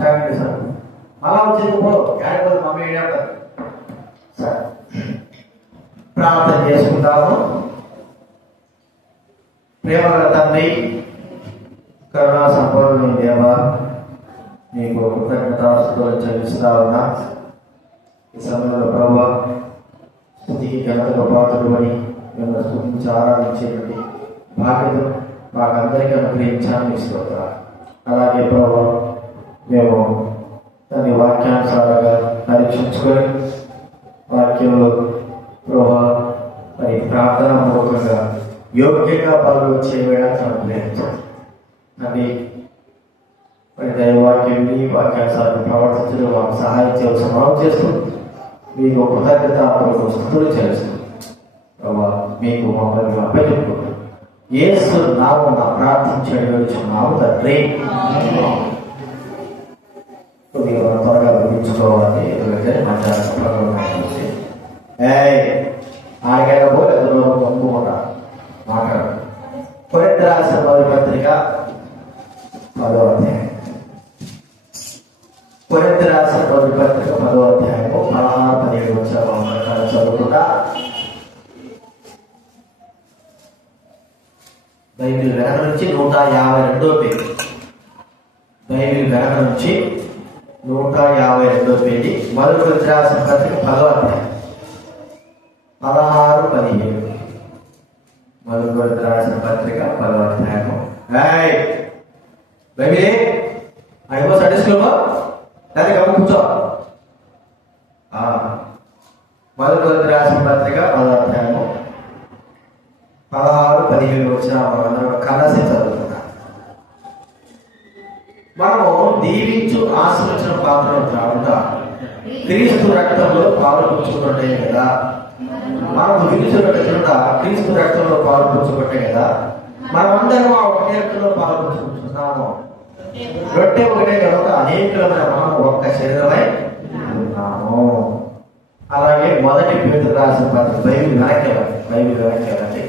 చక్కటి సార్ అలా వచ్చేది యాడపడి మమ్మీ ఏడారు సార్. ప్రార్థన చేసుకుంటాము. ప్రేమగల తండ్రి, కరుణా సంపూర్ణ దేవ, నీకు కృతజ్ఞతాస్తుతులు చెల్లిస్తా ఉన్నా. ఈ సమయంలో ప్రభువా, స్తుతికి ఘనతకు పాత్రుడు అని మిమ్మల్ని స్తుతించి ఆరాధించేటువంటి బాధ్యత మాకందరికీ అనుగ్రహించాలని ఇస్తున్నా. అలాగే ప్రభువా, మేము దాన్ని వాక్యానుసారంగా పరీక్షించుకొని వాక్యంలో ప్రభువా మరి ప్రార్థన పూర్వకంగా యోగ్యంగా పనులు చేయడానికి అనుగ్రహించండి. మరి దైవవాక్యం వాక్యానుసారం ప్రవర్తించడం మాకు సహాయం చేయవలసిన మనం చేస్తూ మీకు కృతజ్ఞత స్తుతులు చేస్తూ ప్రభా మీకు మమ్మల్ని అప్పచెప్పుకుంటూ యేసు నామమున ప్రార్థించున్నాము తండ్రి. కొద్దిగా మనం త్వరగా ముగించుకోవాలి. ఎందుకంటే మధ్యాహ్నం ఆయనకైనా పోలే పంపుకుంటా మాట్లాడు. కొరింథీ రాసిన మొదటి పత్రిక 10వ అధ్యాయం. కొరింథీ రాసిన మొదటి పత్రిక 10వ అధ్యాయము 16-17 వచనాలు చదువుకుంటా. బైబిల్ వెనక నుంచి 152వ పేజీ. బైబిల్ వెనక నుంచి 152వ పేజీ. మొదటి కొరింథీ రాసిన పత్రిక 10వ అధ్యాయం 16-17. మొదటి కొరింథీ రాసిన పత్రిక 10వ అధ్యాయము. బైబిలే అయిపో సడేసుకోమా లేదా గమ్మ కూర్చో. మొదటి కొరింథీ రాసిన పత్రిక 10వ అధ్యాయము 16-17 వచ్చిన మనందరూ కలిసి చదువుతున్నారు. మనము దీవించు ఆశీర్వచన పాత్రను త్రాగుతా క్రీస్తు రక్తంలో పాలు పుచ్చుకుంటే కదా. మనము విలుచుకుంటా క్రీస్తు రక్తంలో పాలు పుచ్చుకుంటే కదా. మనమందరం ఆ ఒకే రక్తంలో పాలు పుచ్చుకుంటున్నాము. రొట్టె ఒకటే కనుక అనేకమైన మనం ఒక్క శరీరమై ఉన్నాము. అలాగే మొదటి పేతురు రాసిన పత్రిక బైబిల్ వెనక్కి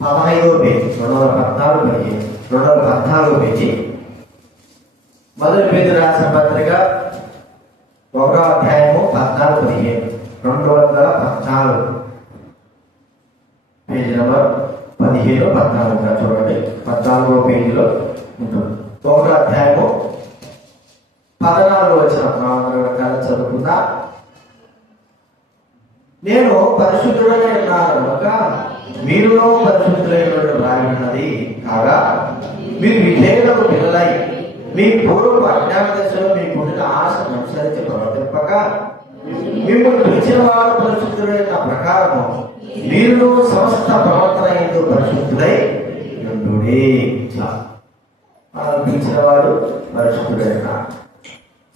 215వ పేజీ 214 పేజీ. మొదటి పేతురు రాసిన పత్రిక 1వ అధ్యాయము 14-15. 214 పేజీ నెంబర్ 15-14 చూడండి. 14వ పేజీలో ఉంటుంది. 1వ అధ్యాయము 14 వచనం చదువుకుందా. నేను పరిశుద్ధుడనే ఉన్నాను కనుక మీరులో పరిశుద్ధులైన రాయున్నది కాగా మీరు విధేయులకు పిల్లలై మీ పూర్వపు అజ్ఞాన దశలో మీ పుట్టిన ఆశను అనుసరించి ప్రవర్తింపక మిమ్మల్ని పిలిచిన వారు పరిశుద్ధులైన ప్రకారము మీరును సమస్త ప్రవర్తన ఎందు పరిశుద్ధులై ఉండుడి. మనం పిలిచిన వాడు పరిశుద్ధుడైన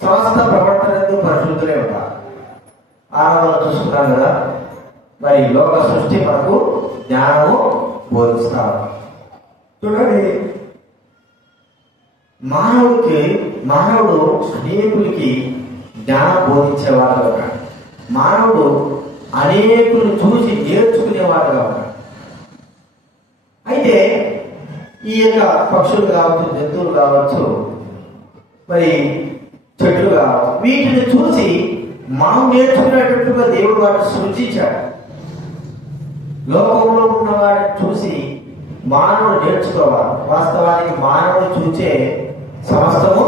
సమస్త ప్రవర్తన ఎందు పరిశుద్ధులై ఉంటారు. ఆరాధన చూసుకున్నాం కదా. మరి లోక సృష్టి మనకు జ్ఞానము బోధిస్తారు. చూడండి, మానవుడు అనేకులకి జ్ఞానం బోధించేవాడుగా ఉన్నాడు. మానవుడు అనేకులు చూసి నేర్చుకునేవాడుగా ఉన్నాడు. అయితే ఈ యొక్క పక్షులు కావచ్చు, జంతువులు కావచ్చు, మరి చెట్లు కావచ్చు, వీటిని చూసి మనం నేర్చుకునేటట్టుగా దేవుడు వాటిని సృష్టించాడు. లోకంలో ఉన్న వాటిని చూసి మానవుడు నేర్చుకోవాలి. వాస్తవానికి మానవుడు చూసే సమస్తము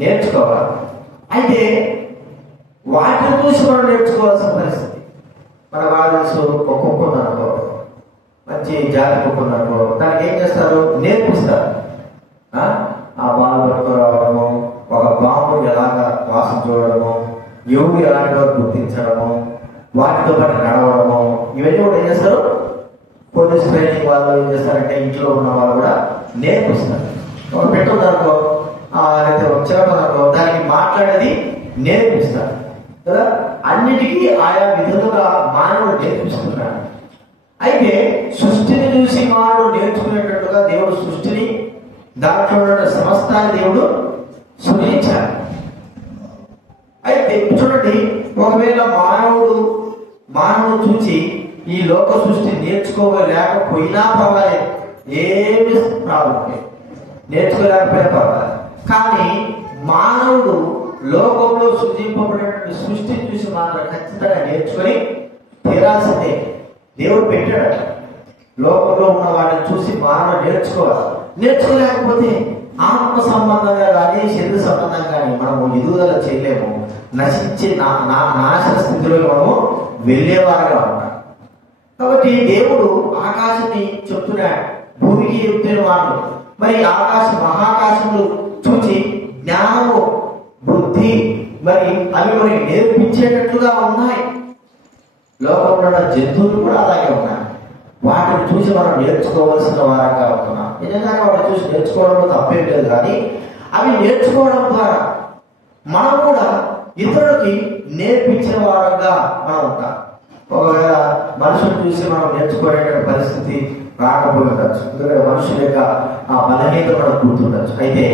నేర్చుకోవాలి. అయితే వాటిని చూసి మనం నేర్చుకోవాల్సిన పరిస్థితి. మన తెలుసు, ఒక కుక్క ఉందనుకో, మంచి జాతి కుక్క ఉందనుకో, దానికి ఏం చేస్తారు? నేర్పిస్తారు. ఆ బాలు పట్టుకురావడము, ఒక బాంబు ఎలాగా వాసన చూడడము, ఎవరు ఎలాంటిలో గుర్తించడము, వాటితో పాటు నడవడము, ఇవన్నీ కూడా ఏం చేస్తారు? పోలీస్ ట్రైనింగ్ వాళ్ళు ఏం చేస్తారంటే ఇంట్లో ఉన్న వాళ్ళు కూడా నేర్పిస్తారు. ఒక పెట్టుకుందనుకో, లేకపోతే ఒక చివరనుకో, దానికి మాట్లాడేది నేర్పిస్తారు కదా. అన్నిటికీ ఆయా విధులుగా మానవుడు నేర్పిస్తున్నాడు. అయితే సృష్టిని చూసి మానవుడు నేర్చుకునేటట్టుగా దేవుడు సృష్టిని, దాంట్లో సమస్తాన్ని దేవుడు సృష్టించాడు. అయితే చూడండి, ఒకవేళ మానవుడు చూసి ఈ లోక సృష్టి నేర్చుకోలేకపోయినా పర్వాలేదు, ఏమి ప్రాబ్లం లేదు, నేర్చుకోలేకపోయినా పర్వాలేదు. కానీ మానవుడు లోకంలో సృజింపబడినటువంటి సృష్టిని చూసి మాత్రం ఖచ్చితంగా నేర్చుకొని తీరాల్సిందే. దేవుడు పెట్టాడు లోకంలో ఉన్న వాటిని చూసి మానవుడు నేర్చుకోవాలి. నేర్చుకోలేకపోతే ఆత్మ సంబంధంగా కానీ శరీర సంబంధంగా కానీ మనము ఎదుగుదల చేయలేము, నశించి నాశన స్థితిలో మనము వెళ్ళేవారుగా ఉంటాం. కాబట్టి దేవుడు ఆకాశాన్ని చెప్తున్నాడు, భూమికి చెప్తున్న వాళ్ళు మరి మహాకాశములు చూసి జ్ఞానము బుద్ధి మరి అవి మనకి నేర్పించేటట్లుగా ఉన్నాయి. లోకంలో ఉన్న జంతువులు కూడా అలాగే ఉన్నాయి. వాటిని చూసి మనం నేర్చుకోవాల్సిన వారంగా ఉంటున్నాం. నిజంగానే వాటిని చూసి నేర్చుకోవడంలో తప్పేం లేదు, కానీ అవి నేర్చుకోవడం ద్వారా మనం కూడా ఇతరులకి నేర్పించిన వారంగా మనం ఉంటాం. ఒకవేళ మనుషులు చూసి మనం నేర్చుకునే పరిస్థితి రాకపోయి ఉండొచ్చు, ఎందుకంటే మనుషుల యొక్క ఆ బలహీనత మనకు గుర్తుండొచ్చు. అయితే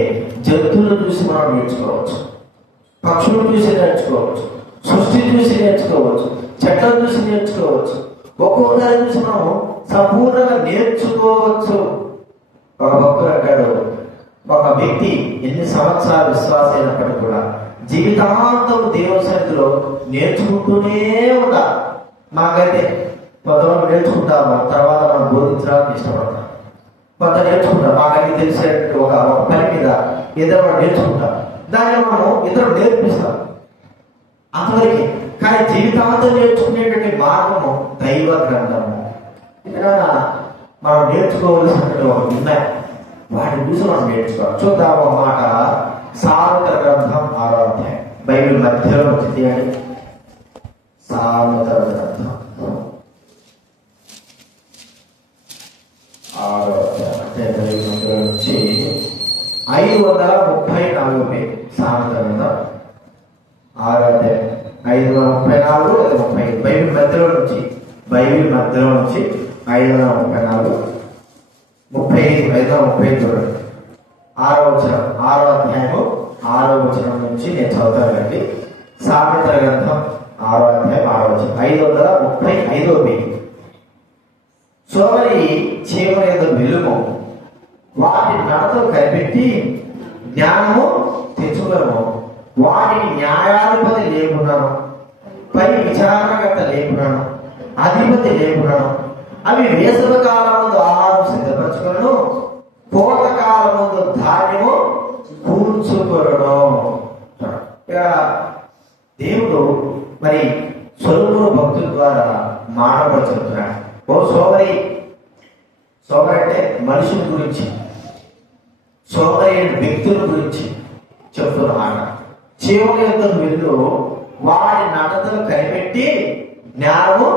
జంతువులను చూసి మనం నేర్చుకోవచ్చు, పక్షులను చూసి నేర్చుకోవచ్చు, సృష్టి చూసి నేర్చుకోవచ్చు, చెట్లను చూసి నేర్చుకోవచ్చు. ఒక్కొక్కరి చూసి మనం సంపూర్ణంగా నేర్చుకోవచ్చు. ఒక భక్తుడు అంటాడు, ఒక వ్యక్తి ఎన్ని సంవత్సరాలు విశ్వాసం అయినప్పటికీ కూడా జీవితాంతం దేవుని సన్నిధిలో నేర్చుకుంటూనే ఉండాలి. మాకైతే కొంతమంది నేర్చుకుంటాము, తర్వాత మనం బోధించడానికి ఇష్టపడతాం. కొంత నేర్చుకుంటాం, మాకైతే తెలిసేటువంటి ఒక పని మీద ఏదైనా నేర్చుకుంటాం, దాన్ని మనం ఇతరులు నేర్పిస్తాం అంతవరకు. కానీ జీవితాంతం నేర్చుకునేటువంటి మార్గము దైవ గ్రంథము. ఇక్కడ మనం నేర్చుకోవాల్సినటువంటి ఒక ఉన్నాయి, వాటిని చూసి మనం నేర్చుకోవాలి. చూద్దాం ఒక మాట. సామెతల గ్రంథం 6వ అధ్యాయం, బైబిల్ మధ్యలో వచ్చింది అని. సామెతల గ్రంథం 6వ అధ్యాయం బైబిల్ మధ్యలో నుంచి 534 పేజీ. సామెతల గ్రంథం 6వ అధ్యాయం 534 లేదా 35, బైబిల్ మధ్యలో నుంచి 534 35 535 6వ వచనం, 6వ అధ్యాయము 6వ వచనం నుంచి నేను చదువుతానండి. సామెతల గ్రంథం 6వ అధ్యాయం 6వ వచనం, 535వ పేజీ. సోమరి చీమల యొక్క వెలుగు, వాటి నడతలు కనిపెట్టి జ్ఞానము తెచ్చుకోను. వాటికి న్యాయాధిపతి లేకున్నాను, పై విచారణకర్త లేకున్నాను, అధిపతి లేకున్నాను. అవి వేసవి కాలం ముందు ఆహారం సిద్ధపరచుకోను, కోత కాలం ముందు ధాన్యము కూర్చుకోను. ఇక దేవుడు మరి సొలొమోను భక్తుల ద్వారా మానవుడు చెబుతున్నాడు. ఓ సోమరి అంటే మనుషుల గురించి, సోమరి వ్యక్తుల గురించి చెప్తున్న మాట. చీమల యొక్క వెళ్ళు, వాడి నడతలు కనిపెట్టి జ్ఞానము.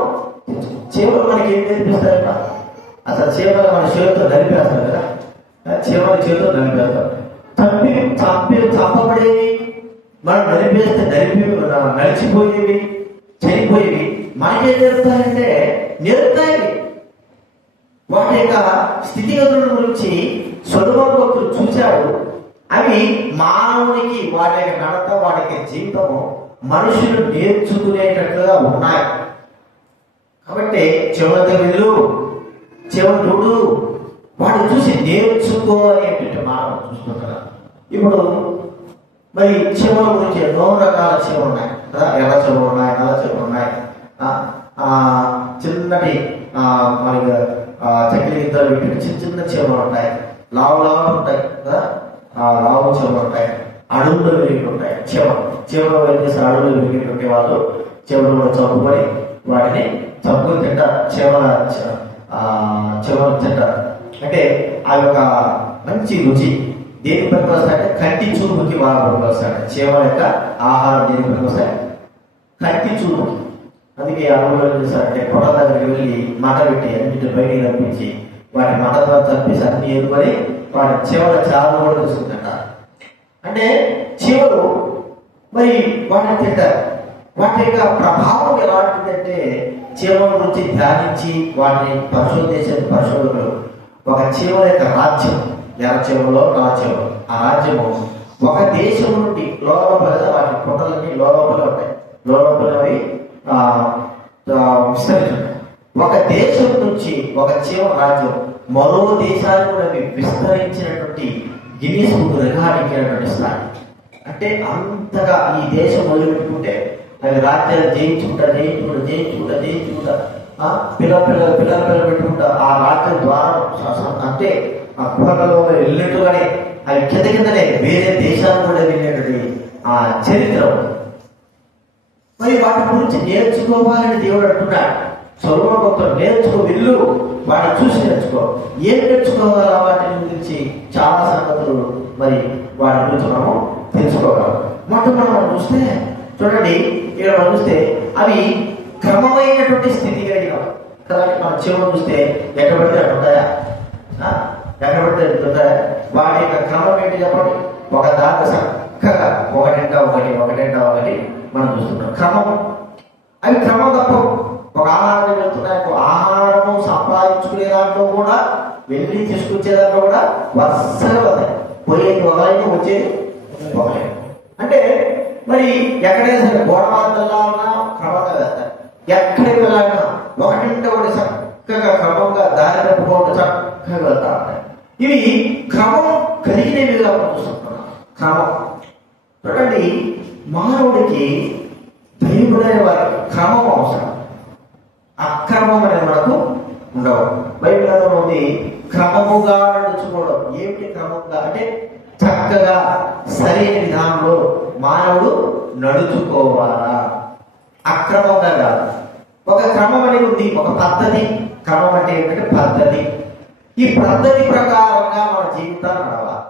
చీమలు మనకి ఏం నేర్పిస్తారట? అసలు చీమలు మన చేతితో నలిపేస్తారు కదా, చీమల చేతితో నలిపేస్తారు. చంపబడేవి మనం నలిపేస్తే నలిచిపోయేవి, చనిపోయేవి మనకేం నేర్పుతాయంటే నేర్పుతాయి. వాటి యొక్క స్థితిగతుల గురించి సొలొమోను భక్తుడు చూశాడు. అవి మానవునికి వాటి యొక్క నడత, వాటి యొక్క జీవితము మనుషులు నేర్చుకునేటట్లుగా ఉన్నాయి. కాబట్టి చెవులతో వెళ్ళు, చెవులు చూడు, వాటిని చూసి నేర్చుకో అనేటువంటి మానవుడు చూసుకుంటున్నాడు. ఇప్పుడు మరి చెవుల గురించి ఎన్నో రకాల చెవులు ఉన్నాయి కదా, ఎర్ర చెవులు ఉన్నాయి, నల్ల చెవులు ఉన్నాయి, చిన్నటి మనకి చక్కెర గింజలు పెట్టి చిన్న చెవులు ఉంటాయి, లావు ఉంటాయి కదా, లావు చెవులు ఉంటాయి, అడుగులు వెలిగి ఉంటాయి. చెవులు వెళ్ళేసి అడుగులు వెలిగినటువంటి వాళ్ళు చెవులు చంపుకొని వాటిని చంపుకొని తింటారు. చెవులు తింటారు. అంటే ఆ యొక్క మంచి రుచి దేనికి పనికొస్తాయంటే కంటి చూపుకి బాగా పనికొస్తాడు. చెవుల యొక్క ఆహారం దేనికి పనికొస్తాయి? కంటి చూపుకి. అందుకే అడుగులు ఏం చేస్తారంటే పొట్ట దగ్గరికి వెళ్ళి మంట పెట్టి అన్నింటి బయటికి తప్పించి వాటి మంట తప్పించి అన్ని ఏరుకొని వాటి చెవుల చాలు కూడా తీసుకుంటారు. అంటే చెవులు మరి వాటిని తింటారు. వాటి యొక్క ప్రభావం ఎలా ఉంటుందంటే చీమల గురించి ధ్యానించి వాటిని పరిశోధించే పరిశోధకులు ఒక చీమల యొక్క రాజ్యం, ఎర్ర చెవులో నల్ల చెవులు, ఆ రాజ్యము ఒక దేశం నుండి లోపల, వాటి పుట్టలన్నీ లోపల ఉంటాయి, లోపల అవి విస్తరించుంటాయి. ఒక దేశం నుంచి ఒక చివరి రాజ్యం మరో దేశాన్ని కూడా విస్తరించినటువంటి గిన్నీస్ బుక్ రికార్డించినటువంటి స్థాయి. అంటే అంతగా ఈ దేశం మొదలుపెట్టుకుంటే అవి రాజ్యాలు జయించుకుంటా పిల్లలు పెట్టుకుంటా ఆ రాజ్యం ద్వారం అంటే ఆ గుహలలో వెళ్ళినట్టుగానే అవి కిందనే వేరే దేశాలు కూడా వెళ్ళినటువంటి ఆ చరిత్ర. మరి వాటి గురించి నేర్చుకోవాలని దేవుడు అంటున్నాడు. నేర్చుకో వెళ్ళు, వాటిని చూసి నేర్చుకో. ఏం నేర్చుకోవాలా వాటి గురించి చాలా సంగతులు మరి వాటి గురించి మనము తెలుసుకోగలం. మనం చూస్తే చూడండి, ఇక్కడ మనం చూస్తే అవి క్రమమైనటువంటి స్థితి కలిగిన కదా. మన చెవులు చూస్తే ఎక్కడ పడితే అక్కడ ఉంటాయా? ఎక్కడ పడితే ఉంటాయా? వాటి యొక్క క్రమం ఏంటి చెప్పండి. ఒక దాకా చక్కగా ఒకటింటా ఒకటి మనం చూస్తున్నాం. క్రమం, అవి క్రమం తప్ప ఒక ఆహారం వెళ్తున్నాయి. ఆహారము సంపాదించుకునే దాంట్లో కూడా వెళ్ళి తీసుకొచ్చే దాంట్లో కూడా వరుసగా వస్తాయి. పోయేది ఒకరైతే వచ్చేది ఒకరైతే. అంటే మరి ఎక్కడైనా సరే గోడవాళ్ళన్నా క్రమంగా వెళ్తాయి. ఎక్కడికి వెళ్ళాలన్నా ఒకటింటే ఒకటి చక్కగా క్రమంగా దారి తప్పుకోవడం చక్కగా వెళ్తా ఉంటాయి. ఇవి క్రమం కలిగినవిగా చూస్తున్నాం. క్రమం చూడండి, మానవుడికి దైవుడైన వారికి క్రమం అవసరం. అక్రమం అనేది మనకు ఉండవు. బైబిల్లో ఉంది క్రమముగా నడుచుకోవడం. ఏమిటి క్రమంగా అంటే చక్కగా సరైన విధానంలో మానవుడు నడుచుకోవాలా, అక్రమంగా కాదు. ఒక క్రమం అనేది ఉంది, ఒక పద్ధతి. క్రమం అంటే ఏంటంటే పద్ధతి. ఈ పద్ధతి ప్రకారంగా మన జీవితాన్ని నడవాలి.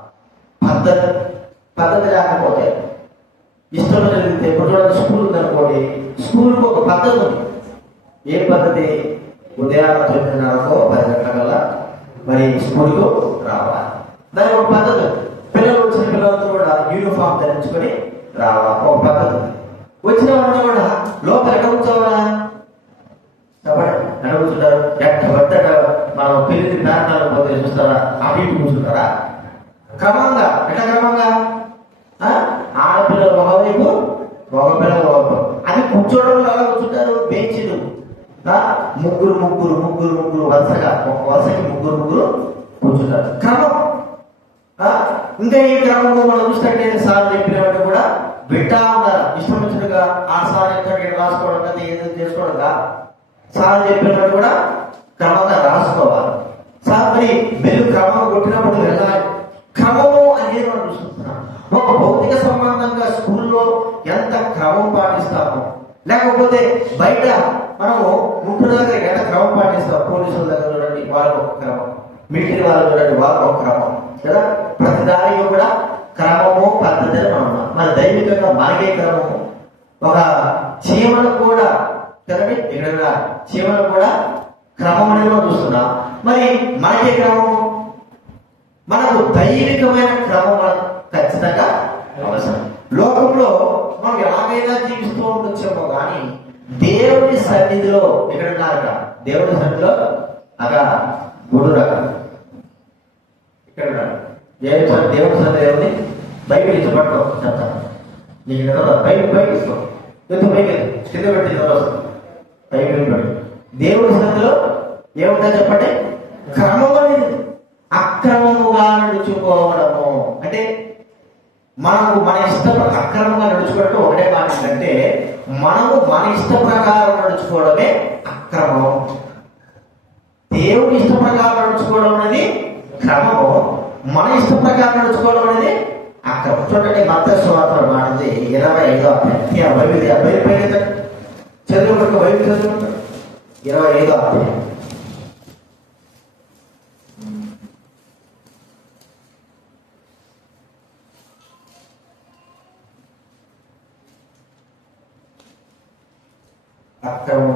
పద్ధతి లేకపోతే ఇష్టం జరిగితే ఇప్పుడు చూడండి, స్కూల్ ఉందనుకోండి, స్కూల్కి ఒక పద్ధతి ఉంది. ఏ పద్ధతి? ఉదయాన్న 9:30కో 10 గంటల మరి స్కూల్కు రావాలి. దానికి ఒక పద్ధతి. పిల్లలు వచ్చిన పిల్లలతో కూడా యూనిఫామ్ ధరించుకొని రావాలి, ఒక పద్ధతి. వచ్చిన వాళ్ళు కూడా లోపల ఎక్కడ కూర్చోవాలా? ఎక్కడ కూర్చుంటారు? ఎక్కడ మనం పెళ్లి ప్రాంతాలకు పోతే చూస్తారా, అటు ఇటు కూర్చుంటారా? క్రమంగా. ఎట్లా క్రమంగా? ఆడపిల్లలు ఒకవైపు, మగపిల్లలు ఒకవైపు. అది కూర్చోవడం ఎలా కూర్చుంటారు? బెంచీలు ముగ్గురు వరుసగా, ఒక వరుసకి ముగ్గురు కూర్చుంటారు. క్రమం. ఇంకా ఈ క్రమంలో మనం చూస్తే సార్ చెప్పినట్టు కూడా బిట్టా ఉండాలి. ఇష్టం వచ్చినట్టుగా ఆ సార్ ఎక్కడ రాసుకోవడం కదా, ఏదో చేసుకోవడం కాదు. సార్ చెప్పినట్టు కూడా క్రమంగా రాసుకోవాలి. సార్ మరి బెల్లు క్రమంగా కొట్టినప్పుడు వెళ్ళాలి. క్రమము అనేది మనం చూస్తున్నాం. ఒక భౌతిక సంబంధంగా స్కూల్లో ఎంత క్రమం పాటిస్తామో, లేకపోతే బయట మనము ముగ్గురు దగ్గర ఎంత క్రమం పాటిస్తాం. పోలీసుల దగ్గర చూడండి, వాళ్ళకు ఒక క్రమం. మిలిటరీ వాళ్ళు చూడండి, వాళ్ళకు ఒక క్రమం కదా. ప్రతి దానికి కూడా క్రమము, పద్ధతి మనం. మన దైవికంగా మనకే క్రమము. ఒక చీమలు కూడా కదండి, ఇక్కడ చీమలు కూడా క్రమం అనేది మనం చూస్తున్నాం. మరి మనకే క్రమము, మనకు దైవికమైన క్రమం మనకు ఖచ్చితంగా అవసరం. లోకంలో మనం ఎలాగైనా జీవిస్తూ ఉండొచ్చేమో కానీ దేవుడి సన్నిధిలో ఇక్కడ ఉన్నారట. దేవుడి సన్నిధిలో అగా గుడురా ఇక్కడ దేవుడి సన్నిధి ఏముంది? బైబిల్ ఇచ్చి పట్టుకో చెప్తాను. నీకు బైబిల్ ఇస్తాం, బైబిల్ కింద పెట్టి బైబిల్ పడి. దేవుడి సన్నిధిలో ఏముంటా చెప్పండి? క్రమం అనేది. అక్రమముగా నడుచుకోవడము అంటే మనము మన ఇష్ట అక్రమంగా నడుచుకోవడం ఒకటే మాట. అంటే మనము మన ఇష్ట ప్రకారం నడుచుకోవడమే అక్రమం. దేవుడి ఇష్ట ప్రకారం నడుచుకోవడం అనేది క్రమము, మన ఇష్ట ప్రకారం నడుచుకోవడం అనేది అక్రమం. చూడండి, మత్తయి సువార్త మాటది 25వ అధ్యాయం చదువు 25వ అధ్యాయం. అక్రమం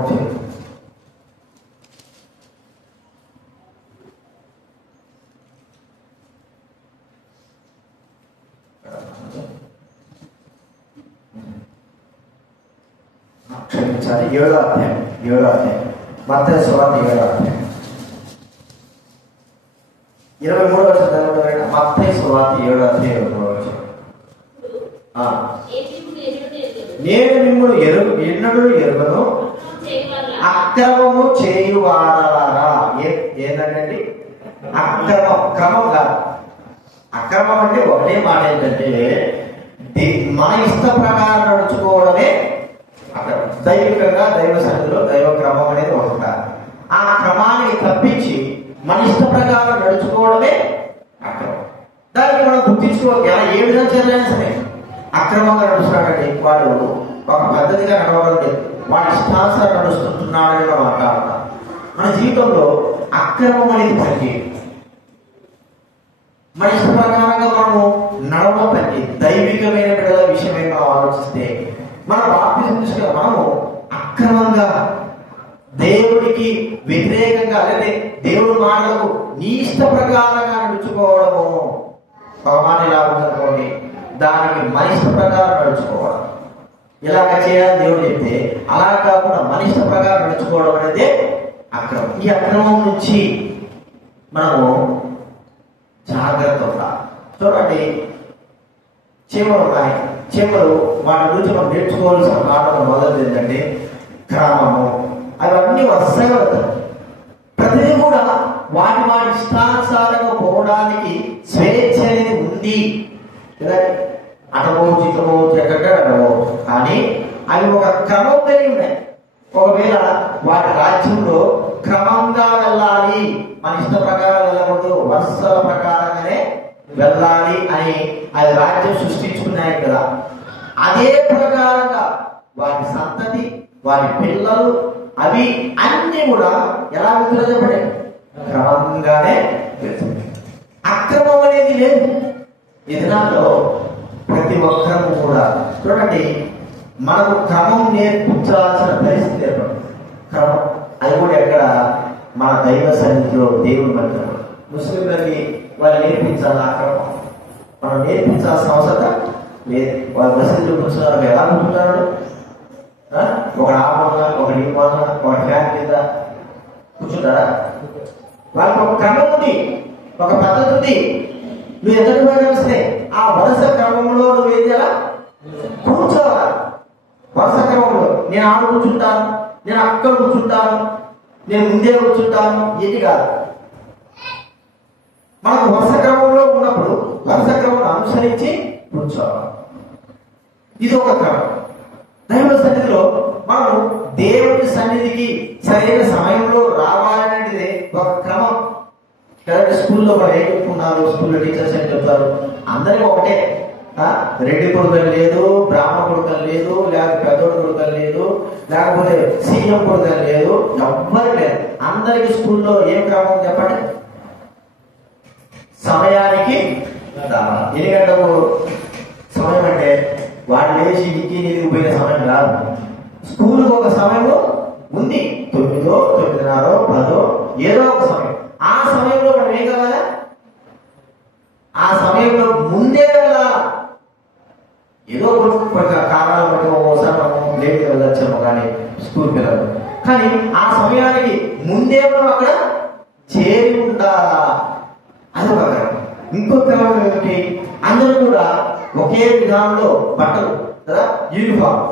క్షమించాలి. 7వ అధ్యాయం మత్తయి సువార్త 7వ అధ్యాయం 23వ వచనం. మత్తయి సువార్త 7వ అధ్యాయం 23వ వచనం. నేను మిమ్మల్ని ఎన్నడూ ఎరుగను, అక్రమము చేయువారలారా. ఏంటంటే క్రమం కాదు. అక్రమం అంటే ఒకటే మాట ఏంటంటే మన ఇష్ట ప్రకారం నడుచుకోవడమే అక్రమం. దైవికంగా దైవ సన్నిధిలో దైవ క్రమం అనేది ఒకటి. ఆ క్రమాన్ని తప్పించి మన ఇష్ట ప్రకారం నడుచుకోవడమే అక్రమం. దానికి మనం గుర్తించుకోవాలి. ఏ విధంగా చేయాలైనా సరే అక్రమంగా నడుస్తున్నాడండి వాడు, ఒక పద్ధతిగా నడవడం లేదు, వాడి ఇష్టానుసారం నడుస్తున్నాడని మనం మాట్లాడతాం. మన జీవితంలో అక్రమం అనేది పనిచేయదు. మన ఇష్ట ప్రకారంగా మనము నడవడం పనిచేయదు. దైవికమైన బిడ్డల విషయమే మనం ఆలోచిస్తే మన బాప్తిజం తీసుకుని మనము అక్రమంగా దేవుడికి వ్యతిరేకంగా లేదా దేవుడి మాటలకు నీ ఇష్ట ప్రకారంగా నడుచుకోవడము. ఒక మాట ఇలా ఉందనుకోండి, దానికి మన ఇష్ట ప్రకారం నడుచుకోవడం. ఇలాగ చేయాలని దేవుడు చెప్తే అలా కాకుండా మన ఇష్ట ప్రకారం నడుచుకోవడం అనేది అక్రమం. ఈ అక్రమం నుంచి మనము జాగ్రత్తగా చూడండి. చీమలు ఉన్నాయి. చీమలు వాటి గురించి మనం నేర్చుకోవాల్సిన కారణం మొదటిది ఏంటంటే క్రమము. అవన్నీ వరుసగా వెళ్తాయి. ప్రతిదీ కూడా వాటి ఇష్టానుసారంగా పోవడానికి స్వేచ్ఛ అనేది ఉంది. అటపోవచ్చు, ఇటపోవచ్చు, ఎక్కడికక్కడ అటపోవచ్చు. కానీ అవి ఒక క్రమం కలిగి ఉన్నాయి. ఒకవేళ వాటి రాజ్యంలో క్రమంగా వెళ్ళాలి, మన ఇష్ట ప్రకారం వెళ్ళకూడదు, వరుసల ప్రకారంగానే వెళ్ళాలి అని అది రాజ్యం సృష్టించుకున్నాయి కదా. అదే ప్రకారంగా వాటి సంతతి, వాటి పిల్లలు అవి అన్ని కూడా ఎలా వెళ్తుందో చెప్పండి, క్రమంగానే వెళ్తుంది. అక్రమం అనేది లేదు. ఈ దినాల్లో ప్రతి ఒక్కరూ కూడా చూడండి, మనకు క్రమం నేర్పించాల్సిన పరిస్థితి ఏర్పడుతుంది. క్రమం అది కూడా ఎక్కడ, మన దైవ సన్నిధిలో దేవుని మధ్య. ముస్లింలకి వాళ్ళు నేర్పించాలి ఆ క్రమం. మనం నేర్పించాల్సిన అవసరం లేదు. వాళ్ళ మసీదులో కూర్చున్నారు, ఎలా కూర్చుంటారు? ఒక ఆపంగా, ఒక నియమంగా, ఒక ఫ్యాన్ కింద కూర్చుంటారా? వాళ్ళకి ఒక క్రమం ఉంది, ఒక పద్ధతి ఉంది. నువ్వు ఎదుటి వస్తే ఆ వరుస క్రమంలో నువ్వు ఏది అలా కూర్చోవాలి. వరుస క్రమంలో నేను ఆడ కూర్చుంటాను, నేను అక్కడ కూర్చుంటాను, నేను ముందే కూర్చుంటాను, ఇది కాదు. మనకు వరుస క్రమంలో ఉన్నప్పుడు వరుస క్రమం అనుసరించి కూర్చోవాలి. ఇది ఒక క్రమం. దైవ సన్నిధిలో మనం దేవుడి సన్నిధికి సరైన సమయంలో రావాలనేది ఒక క్రమం. స్కూల్లో వాళ్ళు ఏం చెప్పుకున్నారు, స్కూల్లో టీచర్స్ ఏం చెప్తారు, అందరికీ ఒకటే. రెడ్డి కొడుకని లేదు, బ్రాహ్మణ కొడుకని లేదు, లేకపోతే పెద్దోడు కొడుకని లేదు, లేకపోతే సీఎం కొడుకని లేదు, ఎవ్వరు లేదు. అందరికి స్కూల్లో ఏం క్రమం చెప్పండి, సమయానికి 8 గంటలకు సమయం అంటే వాడు లేచి నీకు పోయిన సమయం కాదు. స్కూల్కి ఒక సమయము ఉంది, 9, 9:30, 10 ఏదో ఒక సమయం. ఆ సమయంలో మనం ఏం కావాలా, ఆ సమయంలో ముందే వెళ్ళాలా. ఏదో కొన్ని కారణాలు బట్టి ఒకసారి మనం లేట్గా వెళ్ళొచ్చాము కానీ స్కూల్ పిల్లలు, కానీ ఆ సమయానికి ముందే మనం అక్కడ చేరి ఉండాలా. అది ఒక క్రమం. ఇంకో క్రమం ఏమిటి, అందరూ కూడా ఒకే విధానంలో బట్టలు కదా, యూనిఫామ్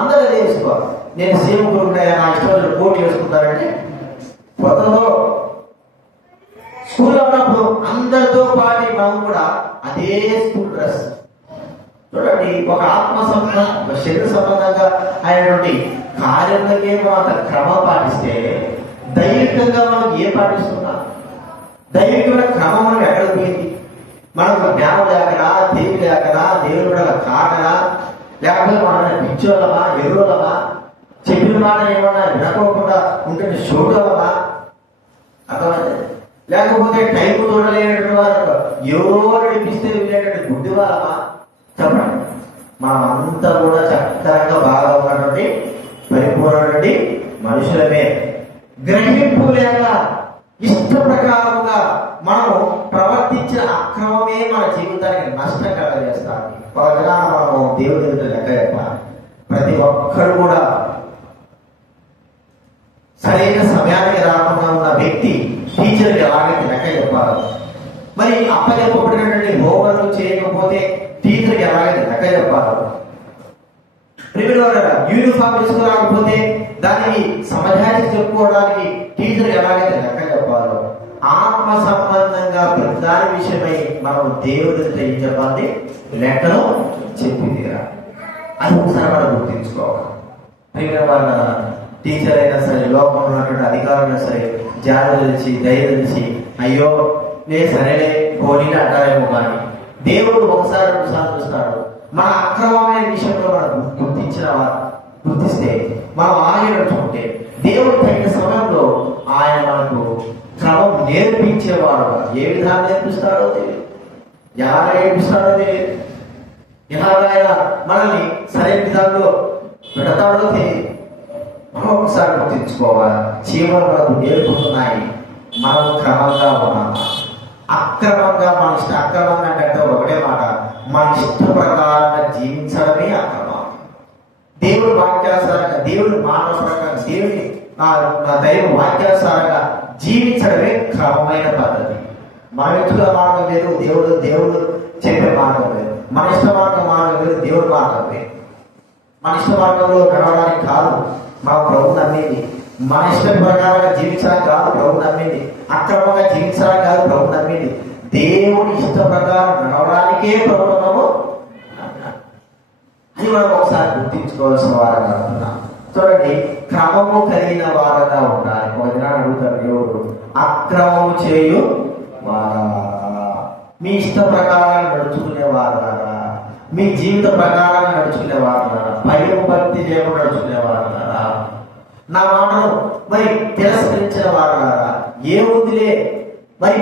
అందరూ అదే వేసుకోవాలి. నేను సీఎం ఉంటాయా, నా ఇష్టం కోట్ వేసుకుంటారంటే కొత్తలో స్కూల్లో ఉన్నప్పుడు అందరితో పాటు మనం కూడా అదే స్కూల్ డ్రెస్. చూడండి, ఒక ఆత్మ సంబంధం, ఒక శరీర సంబంధంగా అయినటువంటి కార్యంలోకే మనం క్రమం పాటిస్తే దైవికంగా మనం ఏ పాటిస్తున్నాం? దైవికమైన క్రమం మనం ఎక్కడ పోయింది? మనకు జ్ఞానం లేకనా, తెలివి లేకనా, దేవుడు కూడా కాకనా, లేకపోతే మనం పిచ్చోళ్ళమా, ఎరువులమా, చెప్పిన మాట ఏమన్నా వినకోకుండా ఉంటే షోటోలమా, అర్థమైంది? లేకపోతే టైం చూడలేనటువంటి వారు ఎవరో నడిపిస్తే వెళ్ళేటువంటి గుడ్డి వాళ్ళమా? చెప్పండి. మనం అంతా కూడా చక్కగా బాగా ఉన్నటువంటి పరిపూర్ణటువంటి మనుషులమే. గ్రహింపు లేక ఇష్ట ప్రకారముగా మనము ప్రవర్తించిన అక్రమమే మన జీవితానికి నష్టం కలగజేస్తాం. మనము దేవుడి ఎదుట లెక్క చెప్పాలి. ప్రతి ఒక్కరు కూడా సరైన సమయానికి రాకుండా ఉన్న వ్యక్తి టీచర్కి ఎలాగైతే లెక్క చెప్పాలి. మరి అప్పచెప్పబడినటువంటి హోంవర్క్ చేయకపోతే టీచర్కి ఎలాగైతే లెక్క చెప్పాలి. యూనిఫామ్ తీసుకురాకపోతే దానికి సమాజానికి చెప్పుకోవడానికి టీచర్ ఎలాగైతే లెక్క చెప్పాలో, ఆత్మ సంబంధంగా ప్రధాన విషయమై మనం దేవుడి ఏం చెప్పాలి, లెక్కను చెప్పిందిరా. అది ఒకసారి మనం గుర్తించుకోవాలి. ప్రియమైన వాళ్ళ టీచర్ అయినా సరే, లోకంలో ఉన్నటువంటి అధికారులైనా సరే జాగ్రత్త తెలిసి దయ తెలిసి అయ్యో లే సరేలే పోనీ అంటారేమో, కానీ దేవుడు ఒకసారి రెండుసార్లు చూస్తాడు. మన అక్రమమైన విషయంలో మనం గుర్తిస్తే మనం ఆగి నడుచుకుంటే దేవుడు తగిన సమయంలో ఆయన మనకు క్రమం నేర్పించేవాడు. ఏ విధానం నేర్పిస్తాడో తెలియదు, ఎలా నేర్పిస్తాడో తెలియదు, ఎలాగైనా మనల్ని సరైన విధానంలో పెడతాడో తెలియదు. మనం ఒకసారి గుర్తించుకోవాలి. చీమలు మనకు నేర్పుతున్నాయి, మనం క్రమంగా ఉన్నామా? అక్రమంగా మన అక్రమంగా అంటే ఒకటే మాట, మన ఇష్ట ప్రకారంగా జీవించడమే అక్రమం. దేవుడి వాక్యానుసారంగా, దేవుడి మానవ ప్రకారం, దేవుడి దైవ వాక్యానుసారంగా జీవించడమే క్రమమైన పద్ధతి. మన ఇష్టల మార్గం లేదు, దేవుడు చెప్పే మార్గం లేదు. మన ఇష్ట మార్గం లేదు, దేవుడి మార్గం లేదు. మన ఇష్ట మార్గంలో నడవడానికి కాదు మా ప్రభు నమ్మింది. మన ఇష్ట ప్రకారంగా జీవించడానికి కాదు ప్రభు నమ్మింది. అక్రమంగా జీవించడానికి కాదు ప్రభు నమ్మింది. దేవుని ఇష్ట ప్రకారం నడవడానికే ప్రభుత్వము అని మనం ఒకసారి గుర్తించుకోవాల్సిన వారంగా ఉంటున్నాం. చూడండి, క్రమము కలిగిన వారంగా ఉండాలి. ఒక దినాన్ని అడుగుతాడు దేవుడు, అక్రమము చేయు వారా, మీ ఇష్ట ప్రకారం నడుచుకునే వారా, మీ జీవిత ప్రకారంగా నడుచుకునే వారా, భయం భక్తి లేకుండా నడుచుకునే వారా, నా మాటను మరి తిరస్కరించిన వారా, ఏముందిలే మరి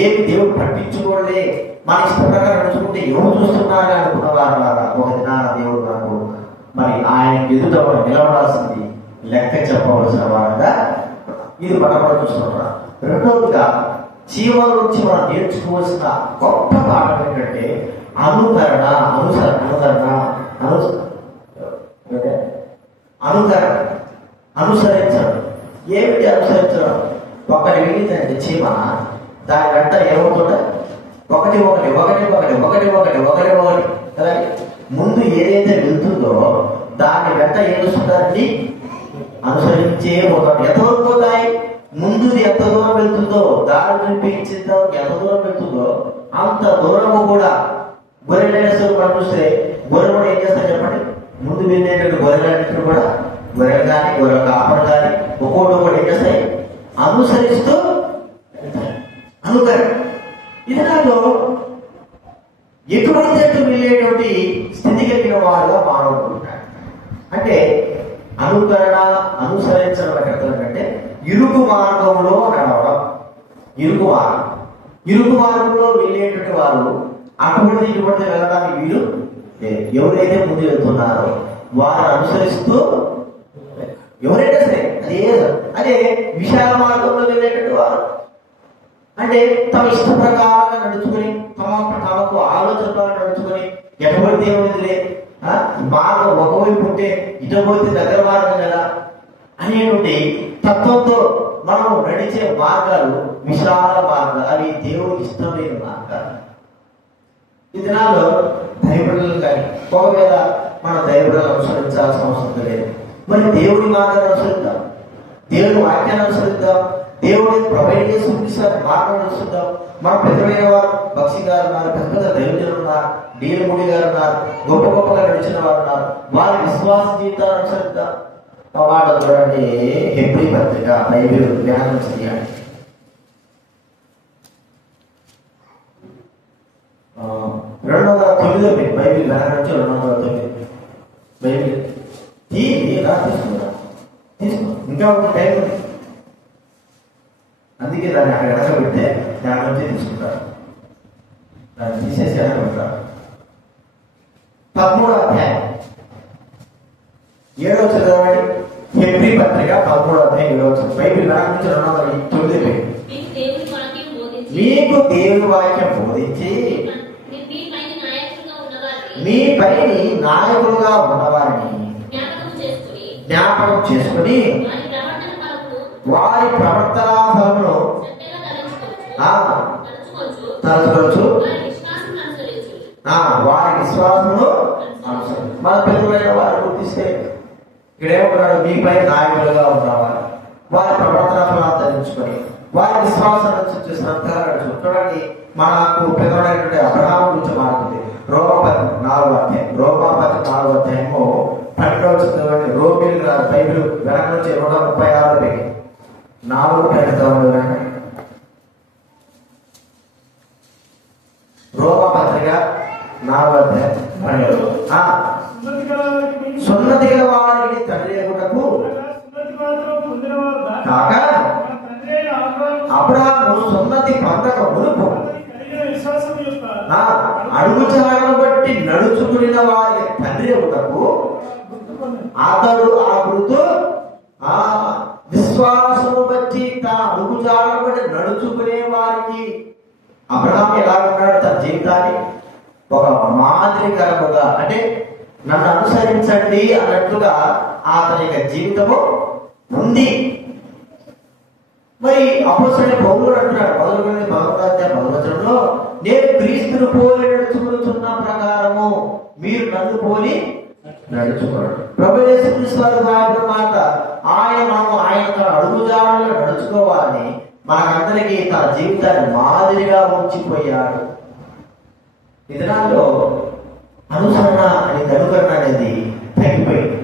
ఏమి దేవుడు పట్టించుకోలే, మన ఇష్ట ప్రకారం నడుచుకుంటే ఎవరు చూస్తున్నారని అనుకున్న వారా, ఒక దినాన దేవుడు నాకు మరి ఆయన ఎదుట నిలబడాల్సింది లెక్క చెప్పవలసిన వారంగా ఇది మనం చూస్తున్నాం. రెండవదిగా చీమల నుంచి మనం నేర్చుకోవాల్సిన గొప్ప పాఠం ఏంటంటే అనుసరించడం. ఏమిటి అనుసరించడం? ఒకటి వెళ్ళిందంటే చీమ, దాని వెంట ఏమవుతుంటే ఒకటి కదా. ముందు ఏదైతే వెళ్తుందో దాని వెంట ఏం వస్తుందండి, అనుసరించే పోతాడు. ఎంతవరకు పోతాయి? ముందుది ఎంత దూరం వెళ్తుందో, దారి చూపించిందో ఎంత దూరం వెళ్తుందో అంత దూరము కూడా గొర్రెలు మనం చూస్తే గొర్రెలు కూడా ఏం చేస్తారు చెప్పండి, ముందు వెళ్ళేటట్టు గొర్రెలు కూడా, గొర్రెలు కానీ గొర్రెల కాపలు కానీ ఒక్కొక్కటి కూడా ఏం చేస్తాయి, అనుసరిస్తూ అనుకరణ. ఇది నాలో ఎటువంటి వెళ్ళేటువంటి స్థితి కలిగిన వాడుగా మారవుతుంటాడు. అంటే అనుసరించడం అంటే ఇరుకు మార్గంలో నడవడం. ఇరుకు మార్గంలో వెళ్ళేటువంటి వారు అటువంటి ఇటువంటి వెళ్ళడానికి వీలు. ఎవరైతే ముందు వెళ్తున్నారో వారు అనుసరిస్తూ, ఎవరైతే సరే అదే విశాల మార్గంలో వెళ్ళేటువంటి వారు అంటే తమ ఇష్ట ప్రకారంగా నడుచుకుని, తమకు ఆలోచనగా నడుచుకుని, ఎటువంటి ఏమైందిలే మార్గం ఒకవైపు ఉంటే ఇటుపోతే దగ్గర మార్గం కదా అనేటువంటి తత్వంతో మనం నడిచే మార్గాలు విశాల మార్గాలు, అవి దేవుడికి ఇష్టమైన మార్గాలు. ఈ దినాల్లో దైవబిడ్డలు కానీ ఒకవేళ మన దైవబిడ్డలు అనుసరించాల్సిన అవసరం లేదు. మరి దేవుడి మార్గాన్ని అనుసరిద్దాం, దేవుడి వాక్యాన్ని అనుసరిద్దాం, దేవుడి ప్రొవైడ్ చేసి చూపిస్తారు మార్గం చూస్తుందాం. మన పెద్దమైన వారు బక్షి గారు ఉన్నారు, పెద్ద పెద్ద దైవజనులు ఉన్నారు, డీలమూడి గారు ఉన్నారు, గొప్ప గొప్పగా నడిచిన వారు ఉన్నారు. వారి విశ్వాస జీవితాన్ని అనుసరిద్దాం. మాట చూడండి, హెబ్రీ పత్రిక బైబిల్ ధ్యానం చేయాలి. 209 బైబిల్ ధ్యానం నుంచి 209 బైబిల్ తీసుకున్నా ఇంకా ఒక టైం ఉంది. అందుకే దాన్ని అక్కడ ఎడగ పెడితే దాని నుంచి తీసుకుంటారు, దాన్ని తీసేసి ఎడగ పెడతారు. 13వ అధ్యాయం 7వ చదవండి. హెబ్రీ పత్రిక 13వ అధ్యాయం 7వ చదవండి. బైబిల్ నుంచి 209 మీకు దేవుని వాక్యం బోధించి మీ పైని నాయకులుగా ఉన్నవారిని జ్ఞాపకం చేసుకుని వారి ప్రవర్తన ఫలమును తలచుకోవచ్చు, వారి విశ్వాసమును మన పిల్లలైన వారు గుర్తిస్తే ఇక్కడేమన్నాడు, మీపై నాయకులుగా ఉన్నవారు వారి ప్రవర్తనలను ఆచరించుకొని వారి విశ్వాసాన్ని శ్రద్ధగా నడుచు. చూడండి, మనకు పెద్దవాడైనటువంటి అబ్రహాము గురించి మారుతుంది. రోమాపతి 4వ అధ్యాయం, రోమాపతి 4వ అధ్యాయము 12వ వచ్చింది. రోమిల్ బైబిల్ వెనక నుంచి 136 4 పెడతాము. రోమపత్రిక 4వ అధ్యాయం 12. సున్నతి గల వారికి తండ్రి అగుటకు కాక అబ్రహాము సున్నతి పొందక మునుపు అడుగుచాలను బట్టి నడుచుకుని వారి తండ్రి అగుటకు అతడు ఆ గుర్తు విశ్వాసము బట్టి తన అడుగుచాలను బట్టి నడుచుకునే వారికి అబ్రహాము ఎలా ఉన్నాడు? తన జీవితాన్ని ఒక మాదిరికరముగా, అంటే నన్ను అనుసరించండి అన్నట్లుగా అతని యొక్క జీవితము ఉంది. మరి అపోస్తలుడైన పౌలు అంటున్నాడు 11వ నేను క్రీస్తును పోలి నడుచుకుంటున్న ప్రకారము మీరు నన్ను పోలి నడుచుకోండి. ప్రభువు యేసు క్రీస్తు వారు రాయడం మాట, ఆయన తన అడుగుజాడల్లో నడుచుకోవాలని మనకందరికీ తన జీవితాన్ని మాదిరిగా ఉంచిపోయాడు. ఈ దినాల్లో అనుసరణ అనుకరణ అనేది తగ్గిపోయింది.